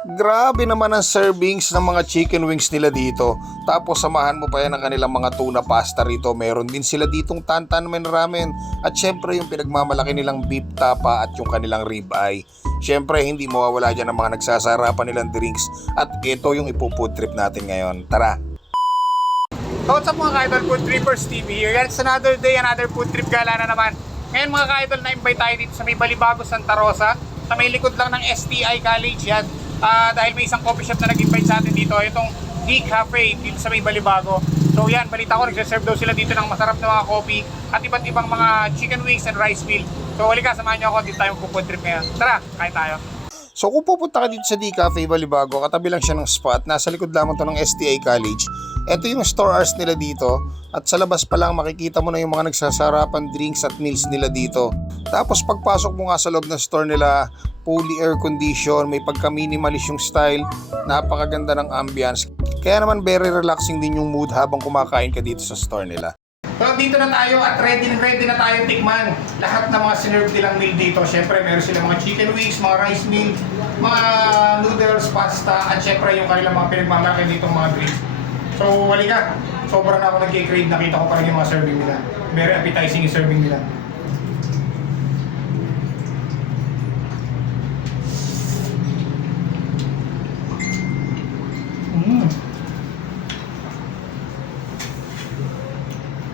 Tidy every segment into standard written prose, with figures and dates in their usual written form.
Grabe naman ang servings ng mga chicken wings nila dito. Tapos samahan mo pa yan ng kanilang mga tuna pasta rito. Meron din sila ditong tantan men ramen. At syempre yung pinagmamalaki nilang beef tapa at yung kanilang rib eye. Syempre hindi mawawala dyan ang mga nagsasarapan nilang drinks. At ito yung ipo-food trip natin ngayon. Tara! So what's up mga ka-idol, Food Trippers TV here. It's another day, another food trip gala na naman. Ngayon mga ka-idol, na-invite tayo dito sa may Balibago, Santa Rosa. Sa may likod lang ng STI College yan. Dahil may isang coffee shop na nag-invite sa atin dito, itong D Cafe dito sa may Balibago. So yan, balita ko nagsiserve daw sila dito ng masarap na mga coffee at iba't ibang mga chicken wings and rice meal. So halika, samahan nyo ako, dito tayo mag-food trip ngayon. Tara, kain tayo. So kung pupunta ka dito sa D Cafe Balibago, katabi lang siya ng spot, nasa likod lamang to ng STI College. Ito yung store hours nila dito at sa labas pa lang makikita mo na yung mga nagsasarapan drinks at meals nila dito. Tapos pagpasok mo nga sa loob ng store nila, fully air condition, may pagka-minimalist yung style, napakaganda ng ambience. Kaya naman very relaxing din yung mood habang kumakain ka dito sa store nila. So dito na tayo at ready na tayo tikman lahat ng mga sinerve nilang meal dito. Siyempre meron silang mga chicken wings, mga rice meal, mga noodles, pasta at siyempre yung kanilang mga pinagmamalaki ditong mga drinks. So halika, sobrang ako nag-crave, nakita ko pa rin yung mga serving nila. Very appetizing yung serving nila.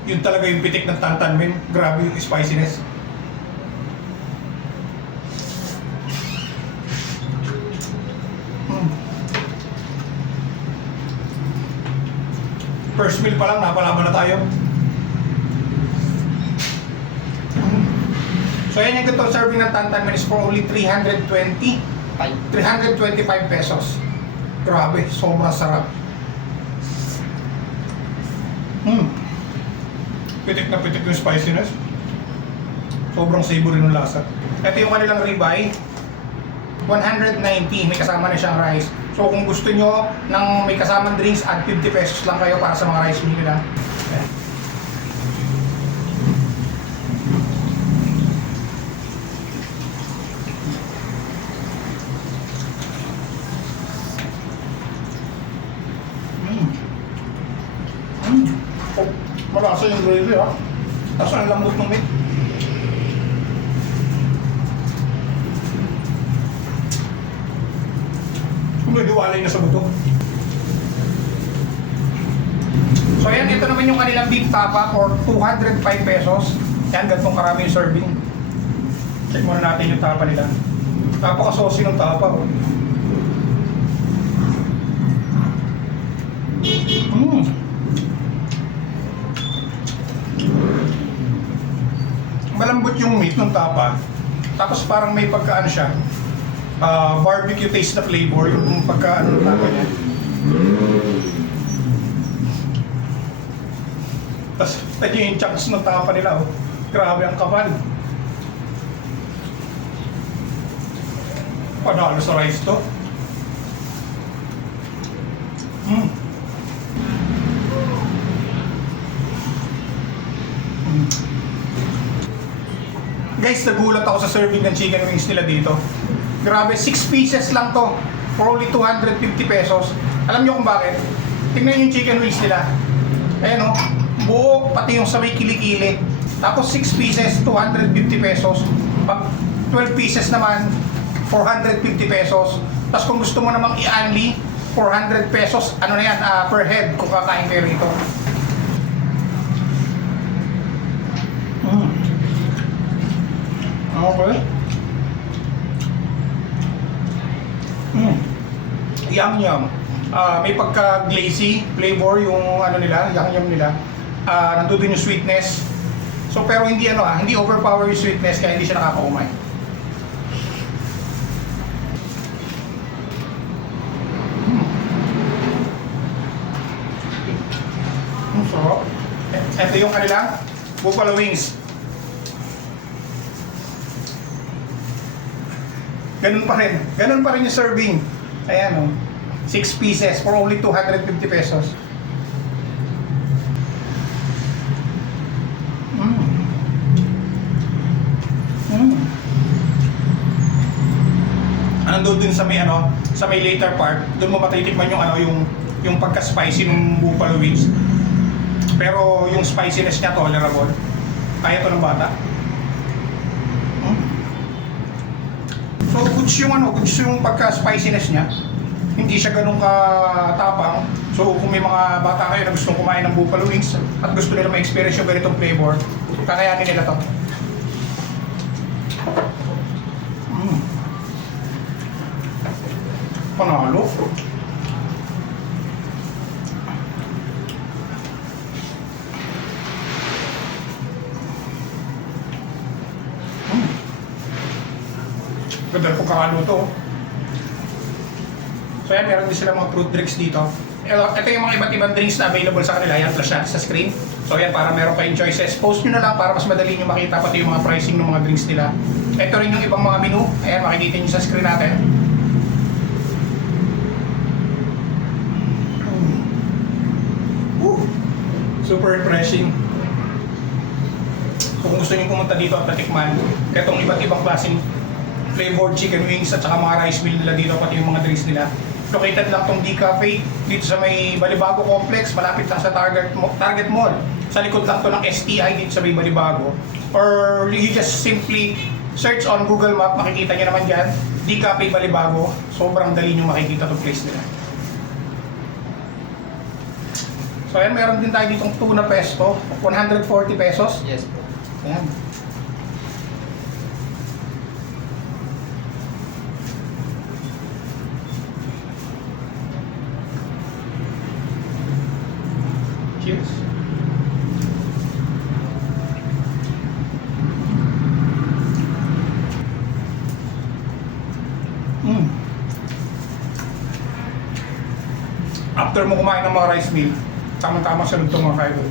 Yun talaga yung pitik ng tantan men. Grabe yung spiciness. First meal pa lang, napalaban na tayo. So yan yung total serving ng tantan men is for only 325 pesos. Grabe, sobrang sarap. Pitik na pitik yung spiciness. Sobrang savory ng lasa. Ito yung kanilang ribeye. 190, may kasama na siyang rice. So kung gusto nyo ng may kasamang drinks, add 50 pesos lang kayo para sa mga rice meal nila. Ayan. Oh, malasa yung gravy ha. Tapos ang lambot ng meat. Humihiwalay na sa buto. So yan, ito naman yung kanilang beef tapa for 205 pesos. Yan, gantong karami yung serving. Check muna natin yung tapa nila. Napaka-saucy ng tapa. Oh. Malambot yung meat ng tapa. Tapos parang may pagkaano siya. Barbecue taste na flavor yung pagkaano ng tapa niya. Tapos ito yung chunks ng tapa nila. Oh. Grabe ang kapal. Panalo sa rice to. Guys, nagulat ako sa serving ng chicken wings nila dito. Grabe, 6 pieces lang to for only 250 pesos. Alam nyo kung bakit? Tingnan yung chicken wings nila. Ayan o, buo, pati yung sa may kilikili. Tapos 6 pieces, 250 pesos. Pag 12 pieces naman, 450 pesos. Tapos kung gusto mo namang i-unli, 400 pesos, ano na yan, per head kung kakain kayo rito. Okay. Yum. May pagka-glazy flavor yung ano nila, yum nila. Nandun yung sweetness. So pero hindi hindi overpower yung sweetness kaya hindi siya nakakaumay. Sarap. Ito yung kanilang buffalo wings. Ganun pa rin yung serving. Ayan o. 6 pieces for only 250 pesos. Nandun din sa may sa may later part, doon mo matitikman yung ano, yung pagka-spicy ng buffalo wings. Pero yung spiciness niya tolerable. Kaya to ng bata. So goods yung pagka-spiciness niya. Hindi siya ganun katapang. So kung may mga bata kayo na gustong kumain ng buffalo wings at gusto nila ma-experience yung ganitong flavor, kakayanin nila to. Panalo. Ganda po kakaluto. So yan, meron din sila mga fruit drinks dito. Ito yung mga iba't ibang drinks na available sa kanila. Yan, flash natin sa screen. So yan, para meron kayong choices. Post nyo na lang para mas madali nyo makita pati yung mga pricing ng mga drinks nila. Ito rin yung ibang mga menu. Ayan, makikita nyo sa screen natin. Super refreshing. So kung gusto nyo pumunta dito at natikman, itong iba't ibang klaseng flavored chicken wings at saka mga rice meal nila dito, pati yung mga drinks nila. Located lang tong D Cafe dito sa may Balibago Complex, malapit lang sa Target Mall. Sa likod lang to ng STI dito sa may Balibago. Or you just simply search on Google Map, makikita nyo naman dyan, D Cafe Balibago. Sobrang dali nyo makikita tong place nila. So ayan, meron din tayo ditong tuna pesto, 140 pesos. Yes po. Ayan. Cheers. After mo kumain ng mga rice meal, tama-tama sa lutong mga kaidol.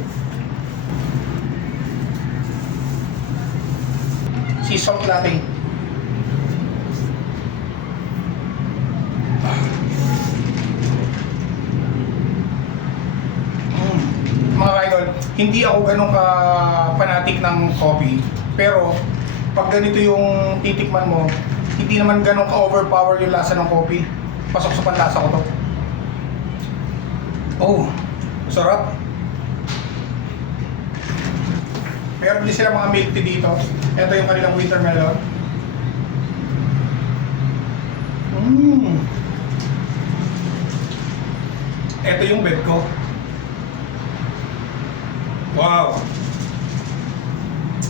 Sea salt latte. Mga kaidol, hindi ako ganun ka-fanatic ng coffee. Pero, pag ganito yung titikman mo, hindi naman ganun ka-overpower yung lasa ng coffee. Pasok sa panlasa ko to. Oh, sarap. Meron din sila mga milk tea dito. Ito yung kanilang winter melon. Ito yung bed ko. Wow.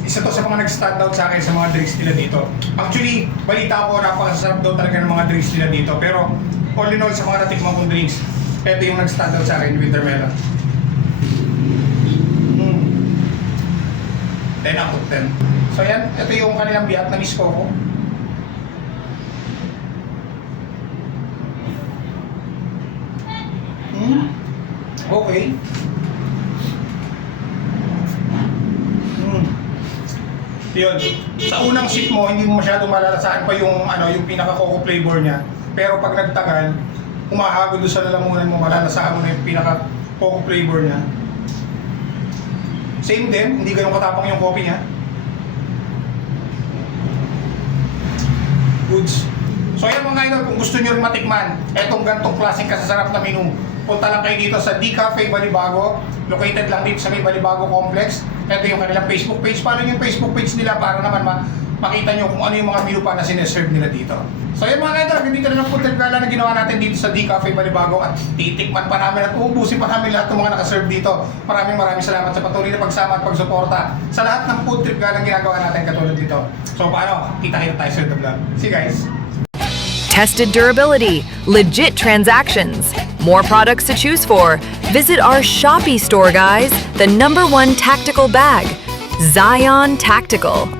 Isa to sa mga nag-stand out sa akin sa mga drinks nila dito. Actually, balita ko napakasarap daw talaga ng mga drinks nila dito. Pero all in all sa mga natikman kong drinks, ito yung nag-stand out sa akin, winter melon. 10 out of 10. So yan, ito yung kanilang Vietnamese coco. Okay. Yun. Sa unang sip mo, hindi mo masyadong malalasahan pa yung yung pinaka-coco flavor niya. Pero pag nagtagal, humahagod doon sa lalamunan mo, malalasahan mo na yung pinaka-coco flavor niya. Same din, hindi ganun katapang yung coffee niya. Goods. So yan mga idol, kung gusto nyo rin matikman etong gantong klaseng kasasarap na menu, punta lang kayo dito sa D Cafe Balibago. Located lang dito sa may Balibago Complex. Ito yung kanilang Facebook page. Follow yung Facebook page nila para naman makita nyo kung ano yung mga menu pa na sineserve nila dito. So yan mga idol, ganito na lang po gala na ginawa natin dito sa D Cafe Balibago at titikman pa namin at uubusin pa namin lahat ng mga nakaserve dito. Maraming salamat sa patuloy na pagsama at pagsuporta sa lahat ng food trip galang ginagawa natin katulad dito. So paano? Kita-kita tayo sa the vlog. See you guys! Tested durability, legit transactions, more products to choose for. Visit our Shopee store, guys. The #1 tactical bag, Zion Tactical.